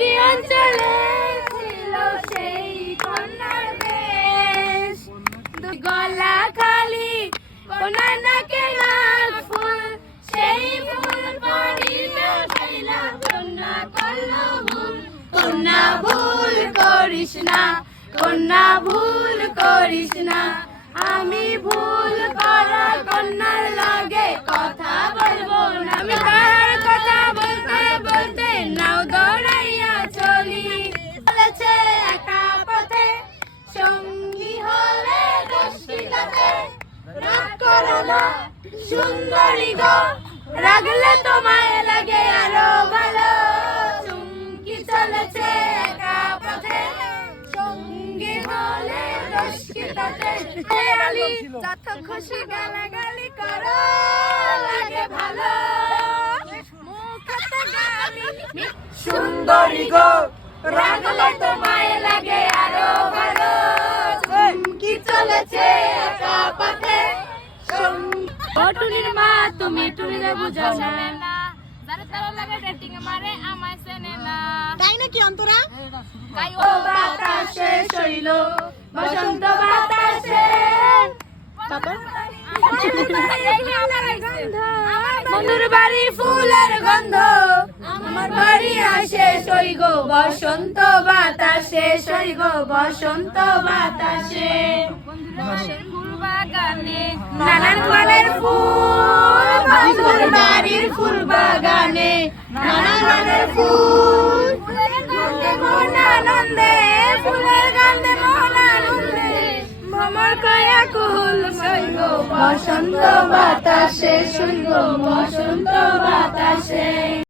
দুটি অঞ্চলে ছিল সেই কন্যার বেশ, দুই গলা খালি কন্যার নাকে নাক ফুল, সেই ফুল পড়িতে পাইলা কন্যা করল ভুল। কন্যা ভুল করিস না, কন্যা ভুল করিস না, আমি ভুল করা কন্যার লাগে কথা বলবো না। আমি কার কথা বলতে বলতে নাও দৌড়াইয়া চলি, চলেছে একা পথে সঙ্গী হলে দশটিতে। রাগ করো না সুন্দরী গো, রাগলে তোমায় লাগে আরো ভালো। চুমকি চলেছে একা পথে সঙ্গী হলে দশটিতে। যত খুশি গালাগালি করো লাগে ভালো, মুখেতে গালি। সুন্দরী গো, রাগলে তোমায় লাগে আরো ভালো। চুমকি চলেছে একা পথে। টুনির মা তুমি টুনিরে বুঝাও না, যারে তারা লাগে ডেটিং মারে আমায় চেনে না। তাই নাকি অন্তরা? গাই ও বাতাসে শৈল বসন্ত বাতাসে, বন্ধুর বাড়ি ফুলের গন্ধ, আমার বাড়ি আসে সইগ বসন্ত বাতাসে। সইগ বসন্ত বাতাসে, নানান ধরনের ফুল বন্ধুর বাড়ির ফুল বাগানে। নানান ধরনের ফুল, মন আনন্দে, ফুলের গন্ধে মন আনন্দে। ভ্রমর কয়া কুল সইগ বসন্ত বাতাসে। সইগ বসন্ত বাতাসে।